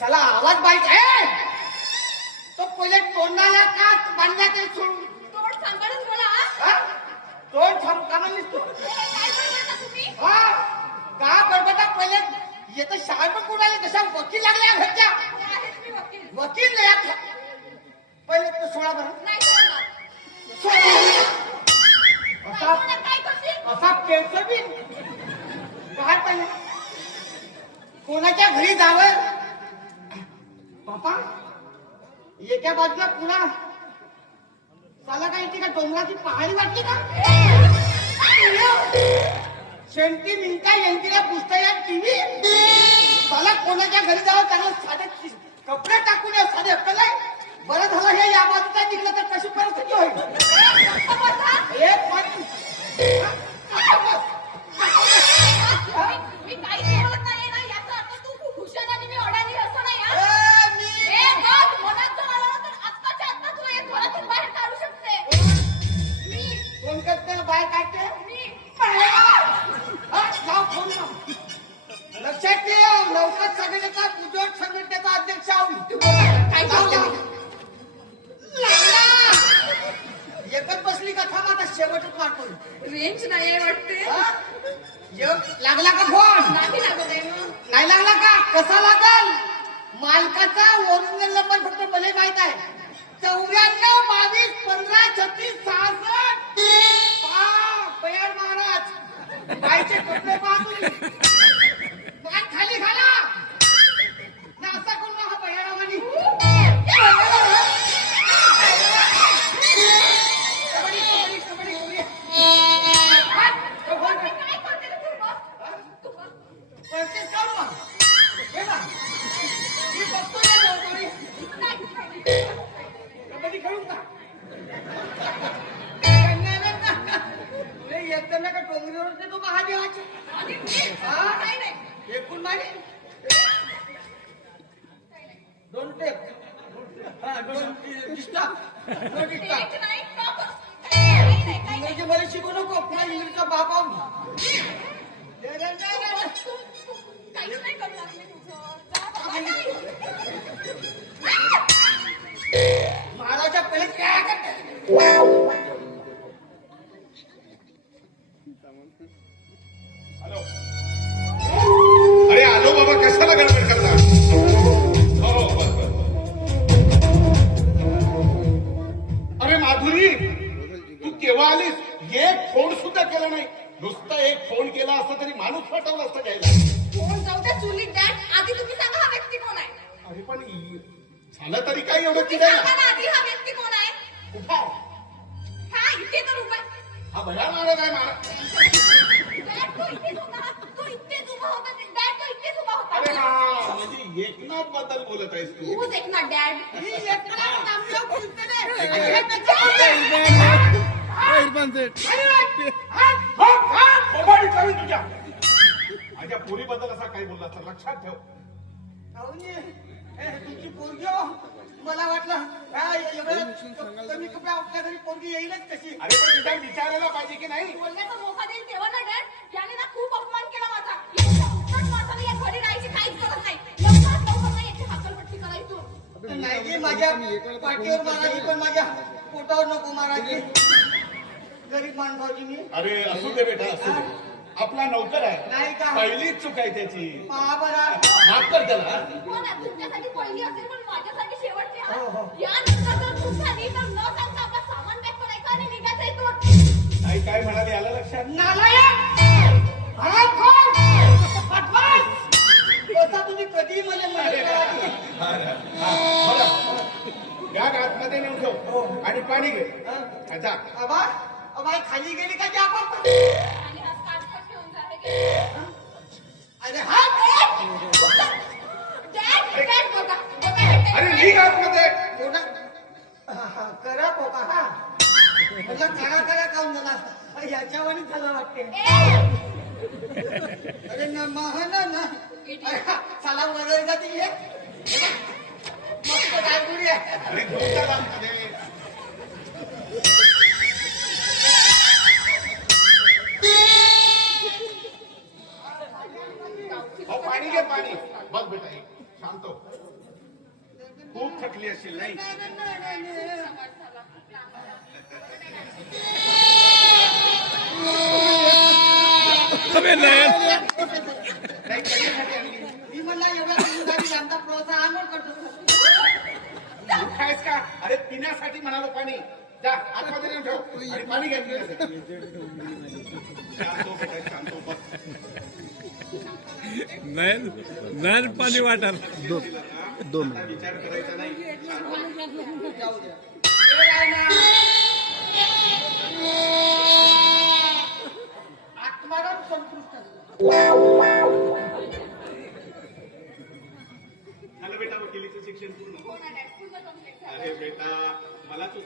चला आवाज बाईक तो पहिले तोंडाला का बांधण्यात ते सोडून तोंड सांभाळून बोला तोंड थांबकामा निसतो काय का पहिले येतं शाळेत पण आले तशा वकील लागल्या घरच्या. वकील वकील नाही आता. पहिले तर सोळा बरं नाही सोडणार सोळा. नाही असा सोडणार, काय करशील? असा केस बी. काय पाहिजे कोणाच्या घरी जावं? बापा एका बाजूला पुन्हा. साला काय ती का डोंगराची पहाडी वाटली का? शेंटी मिंटा यांटीला पुस्तकात टीव्ही? रेंज नाही आहे वाटते लागला का फोन नाही लागत आहे नाही लागला का? कसा लागल? मालकाचा ओरिजिनल नंबर फक्त मला माहीत आहे. चौऱ्याण्णव बावीस पंधरा छत्तीस सहासष्ट. महाराज. बाईचे कपडे पहा का डोंगरीवर नेतो महादेवाच्या? आणि मी? हा? काही नाही. एकूण मागे. दोन टेक. हा, दोन डिस्टर्ब. दोन ते नाही, नाही, नाही. इंग्रजी मला शिकू नको पुन्हा इंग्रजीचा बाप आहो अरे आलो बाबा कशाला गडबड करता हो हो अरे माधुरी तू केव्हा आलीस? एक फोन सुद्धा केला नाही. नुसता एक फोन केला असता तरी माणूस पाठवला असता घ्यायला. कोण जाऊ द्या चुलीत. आधी तुम्ही सांगा हा व्यक्ती कोण आहे. अरे पण झालं तरी काय एवढं तुम्ही किती सांगा ना आधी हा व्यक्ती कोण आहे. आहे? हा इथे तर उभा आहे. हा भया महाराज आहे महाराज डॅड, तो इथेच होता. तो इथेच उभा होता. डॅड, तो इथेच उभा अरे होता. हा म्हणजे एकनाथबद्दल बोलत आहेस तू ही. तुझ्या माझ्या पोरीबद्दल असा काही बोलला तर लक्षात ठेव तुमची पोरगी हो. मला वाटलं हा, एवढं कमी कपडे आपल्या घरी पोरगी येईलच कशी अरे पण विचारायला पाहिजे की नाही? बोलण्याचा मोका देईल तेव्हा ना डॅड. याने ना खूप अपमान केला माझा. एवढ्या उत्तम माणसाने या घरी राहायची काहीच गरज नाही. लवकरात लवकर ना याची हाकलपट्टी करायचो. नाही जी, माझ्या पाठीवर मारायची पण माझ्या पोटावर नको मारायची. गरीब माणसाची मी. अरे असू दे बेटा असू दे. आपला नौकर आहे. नाही का? पहिलीच चूक आहे त्याची. पहा बरा माफ कर त्याला. हो ना तुमच्यासाठी पहिली असेल पण माझ्यासाठी शेवटची हो, हो. हा यानंतर जर चूक झाली तर न सांगता आपला सामान पॅक करायचं आणि निघायचं इथून. आई काय म्हणाली? आलं लक्षात? नालायक! हरामखोर! बदमाश! तसा तुम्ही कधी मला अरे, हा, हा. बॅग आतमध्ये नेऊन ठेव आणि पाणी घे. हा, जा. अबा अबा खाली गेली का त्या आपण? अरे हा काय- अरे निघ आतमध्ये. कोणा हा, हा, करा पोका हा. म्हटलं करा करा काऊन झाला याच्यावानी झालं वाटते. अरे न महा ना ना. अरे, हा, चला वगैरे जाते मस्त अरे झोपता का असेल नाही नाही कशासाठी आणली? मी म्हणला एवढा प्रोत्साहन करतो मूर्ख का अरे पिण्यासाठी म्हणालो पाणी जा आतमध्ये ठेव पाणी घे नयन नयन पाणी वाटाल दोन शिक्षण पूर्ण. अरे बेटा मला